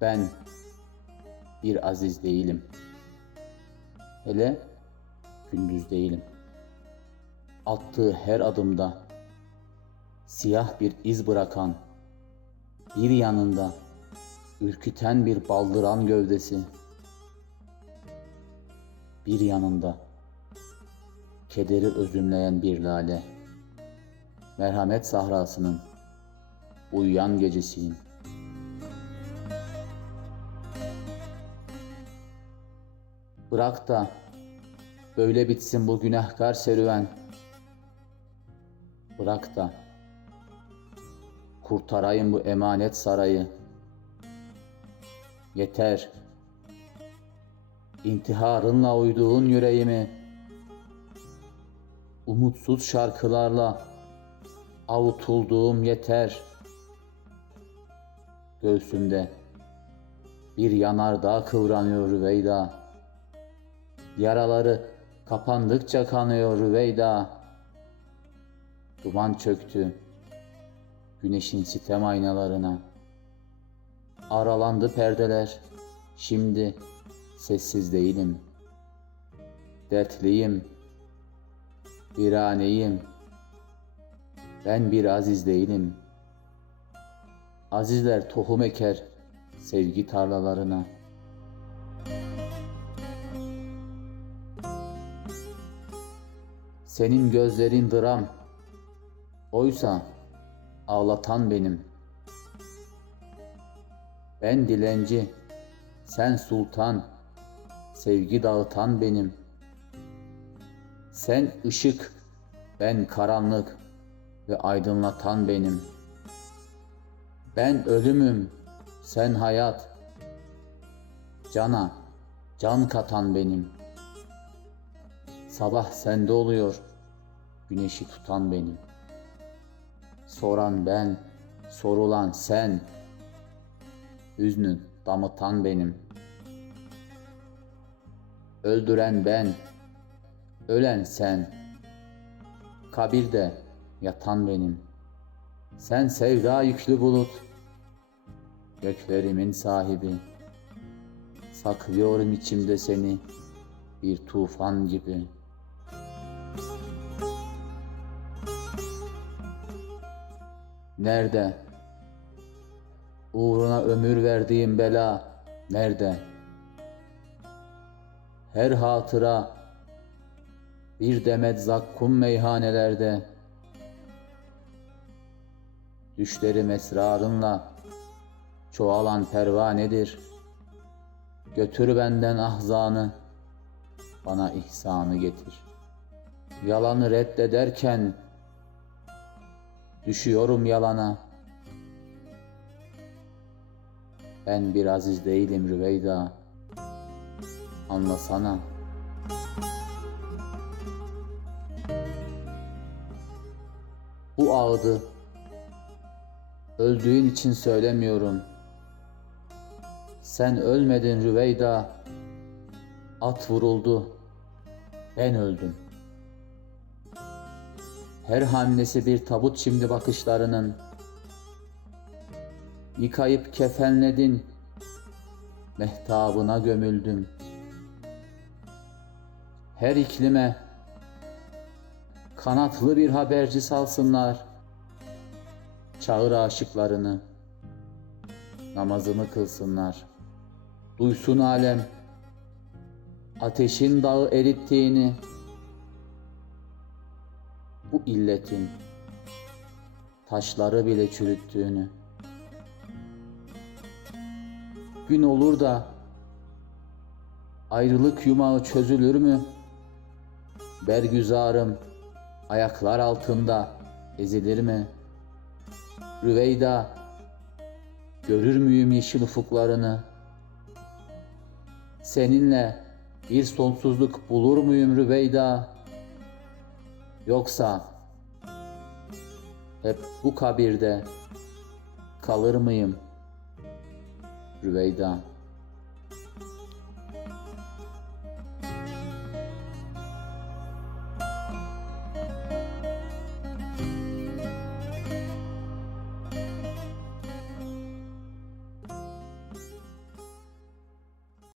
Ben bir aziz değilim. Hele gündüz değilim. Attığı her adımda siyah bir iz bırakan, bir yanında ürküten bir baldıran gövdesi, bir yanında kederi özümleyen bir lale, merhamet sahrasının uyuyan gecesiyim. Bırak da böyle bitsin bu günahkar serüven. Bırak da kurtarayım bu emanet sarayı. Yeter. İntiharınla uyduğun yüreğimi umutsuz şarkılarla avutulduğum yeter. Göğsümde bir yanardağ kıvranıyor Rüveyda. Yaraları kapandıkça kanıyor Rüveyda. Duman çöktü güneşin sitem aynalarına. Aralandı perdeler, şimdi sessiz değilim. Dertliyim, viraneyim. Ben bir aziz değilim. Azizler tohum eker sevgi tarlalarına. Senin gözlerin dram. Oysa ağlatan benim. Ben dilenci, sen sultan, sevgi dağıtan benim. Sen ışık, ben karanlık ve aydınlatan benim. Ben ölümüm, sen hayat. Cana, can katan benim. Sabah sende oluyor, güneşi tutan benim. Soran ben, sorulan sen. Hüznün damıtan benim. Öldüren ben, ölen sen. Kabirde yatan benim. Sen sevda yüklü bulut, göklerimin sahibi. Saklıyorum içimde seni bir tufan gibi.'' Nerede? Uğruna ömür verdiğim bela nerede? Her hatıra bir demet zakkum meyhanelerde Düşlerim esrarınla çoğalan pervanedir Götür benden ahzanı bana ihsanı getir Yalanı reddederken Düşüyorum yalana. Ben bir aziz değilim Rüveyda. Anlasana. Bu ağdı öldüğün için söylemiyorum. Sen ölmedin Rüveyda. At vuruldu. Ben öldüm. Her hamlesi bir tabut şimdi bakışlarının. Yıkayıp kefenledin, mehtabına gömüldüm. Her iklime kanatlı bir haberci salsınlar. Çağır aşıklarını, namazımı kılsınlar. Duysun alem, ateşin dağı erittiğini, bu illetin taşları bile çürüttüğünü. Gün olur da ayrılık yumağı çözülür mü? Bergüzarım ayaklar altında ezilir mi? Rüveyda görür müyüm yeşil ufuklarını? Seninle bir sonsuzluk bulur muyum Rüveyda? Yoksa hep bu kabirde kalır mıyım Rüveyda?